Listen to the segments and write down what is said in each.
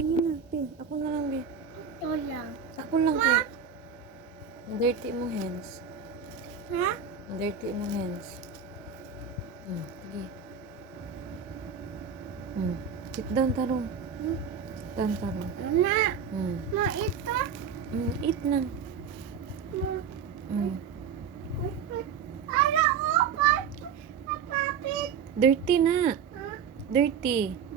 Sige na, be. Ako na lang, be. Ito lang. Ako lang, be. Dirty mong hands. Ha? Dirty mong hands. Sige. Sit down, tarong. Sit down, tarong. Mama, Hmm. ma ito. Eat na. Ma. Hmm. Ala, opat. Papapit. Dirty na. Ha? Dirty.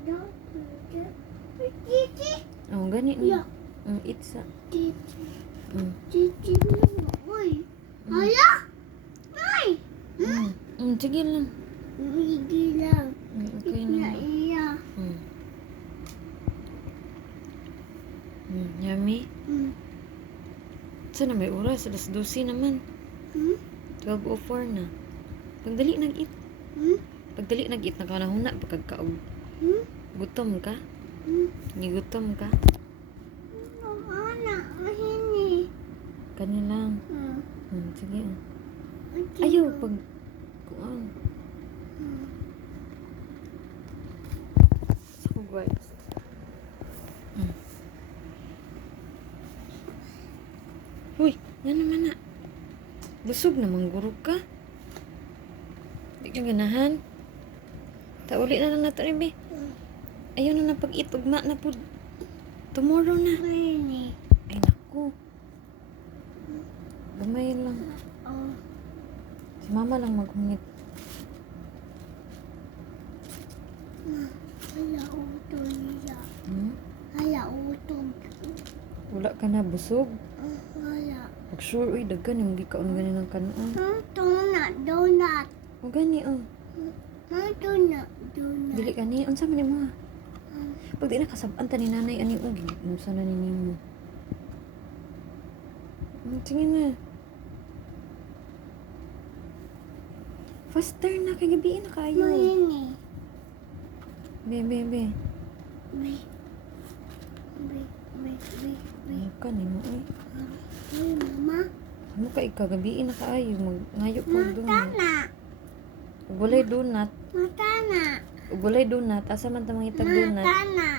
Titi. Oh, gani na. Yeah. Eat sa. Titi. Mm. Titi lang. Uy. Ala. Ay. Sige lang. Umigi lang. Okay Na na. iya. Yummy. Hmm. Sana may oras. Alas 12 naman. 12:04 na. Pagdali nag-eat. Pagdali nag-eat. Nakanahuna. Pagkagkaog. Gutom ka? Gigutom ka? Anak, mahini. Kanilang. Sige. Okay. Ayaw. Pag... Kuang. So, guys. Uy, yan naman na. Busog naman guro ka. Di ka ganahan. Tauli na lang nato ni Be. Ayaw na pag-eat. Ugma na po. Tomorrow na. Mahini. Ay, naku. Gamay lang. Oh. Si mama lang maghungit. Hala, utol niya. Hala, utol. Wala ka na busog. Hala. Pag sure, uy, daggan yung gikaon gani ng kanon. Donut, donut. O gani, oh. Donut, donut. Dili ka ni. Unsa man ni mo? Pag di nakasabaan ta ni nanay, ani og unsa na ni nimo. Sige na. Faster na, kay gabi na kayo. Mahini. Be. Be. Be. Ano ka ni mo, eh. Ay, mama. Ano ka ikagabi na kaayo, ngayo pa doon. Matana. Ugulay donut. Matana. Ugulay donut, asa man ta mangitag donut. Matana.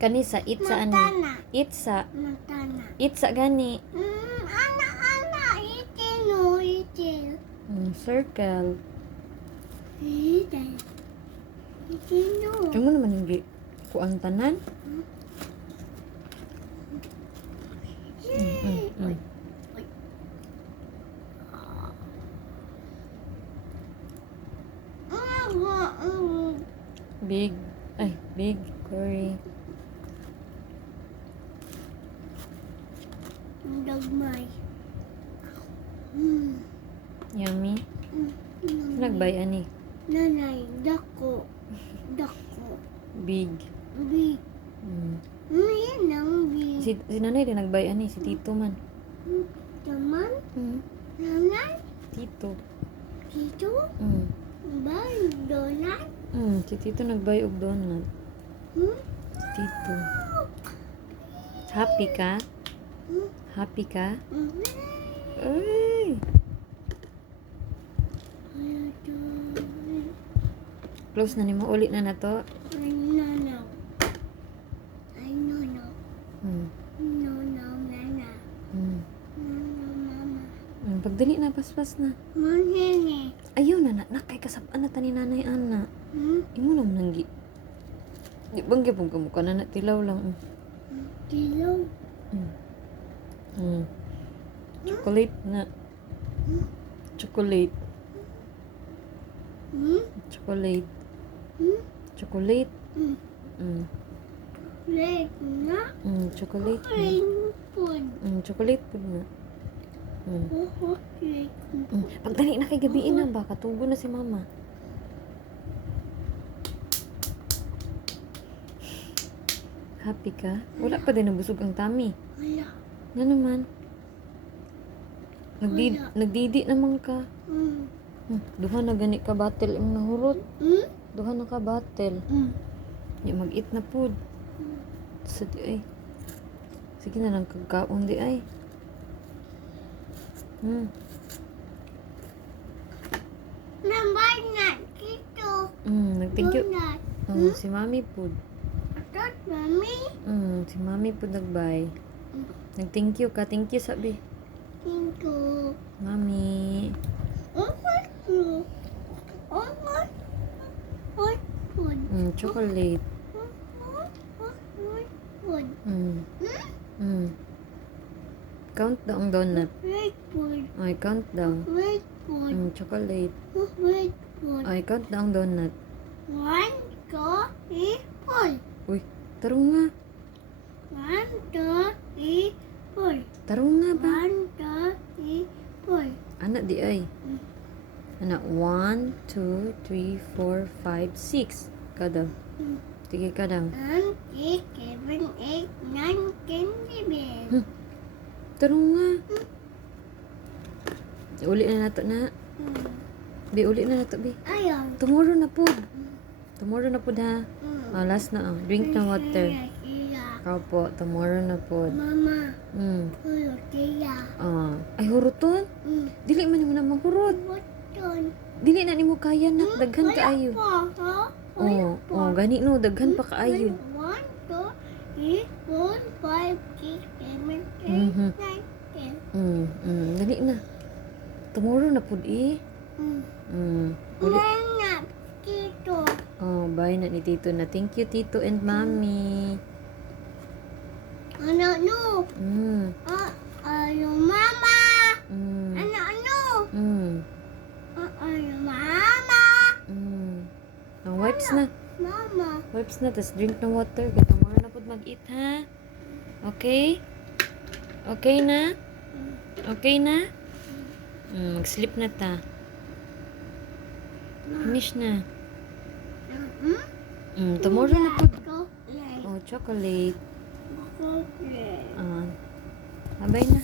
Kani sa itsa ani. Matana. Itsa. Matana. Itsa gani. Anak. Itil, no, itil. Circle. Itil. Itil, no. Ano naman yung kuang tanan? Big curry. Dagmay. Yummy. Nagbay ani. Nanay, dako. Dako. Big. Big. Yan ang big. Si nanay din nagbay ani, si tito man. Taman? Nanay? Tito. Dito? Ba? Donut? Si tito nagbay og donut. Si tito. Happy ka? Happy ka? Ay! Close na nimo, ulit na na to. I know. No, nana. No, mama. Pagdali na, paspas na. Mahini. Ayaw na, nakay kasabaan na ta ni nanay ana. Imo naman nanggi. Di bang gyapon ka mukha na tilaw lang. Dilaw. Chocolate na. Chocolate. Chocolate. Chocolate. Leg na. Chocolate na. Rain food. Chocolate food na. Leg. Pagdali na kay gabiin na ba? Katugo na si mama. Happy ka? Wala pa din nabusog ang tummy. Wala. Na naman. Nagdidi naman ka. Duha na gani ka battle ang nahurot. Duha na ka battle. Di mag-eat na food. Sa di ay. Sige na lang kagkaon di ay. Number na dito. Nag-thank you. Donut. Si mami food. Atot Mami. Si mami po nagbay. Nag-thank you ka. Thank you sabi. Thank you. Mami. Okay. Okay. Food. Chocolate. Food. Count down donut. Red food. Ay, count down. Red food. Chocolate. Red food. Ay, count down donut. 1, 2, 3, 4. Uy, tarong nga. 1, 2, 3, 4. Tarong nga ba? 1, 2, 3, 4. Anak di ay. Anak, 1, 2, 3, 4, 5, 6. Kada. Sige ka daw. 1, 6, 7, 8, 9, 10, 11. Tarong nga. Uli na nato na. Bi, uli na nato, bi. Ayaw. Tomorrow na po. Tomorrow na po ha. Last na. Drink ng water. Opo, tomorrow na po. Mama. Mm. Ulo, tiya. Ay, huruton? Dili man mo na mahurot. Button. Dili na nimo kaya na. Daghan kaayo. Gani no. Daghan pa kaayo. 1, 2, 3, 4, 5, 6, 7, 8, 9, 10. Dali na. Tomorrow na po eh. Uli. Nana, Tito. Bye na ni Tito na. Thank you, Tito and Mommy. Ano, no? Ano, mama? Ano, ano? Ano, mama? Wipes na. Mama. Wipes na. Tapos drink ng water. Tomorrow na po mag-eat ha. Okay? Okay na? Okay na? Mag-sleep na ta. Finish na. Tomorrow na po. Chocolate. Chocolate. Chocolate. Bye na.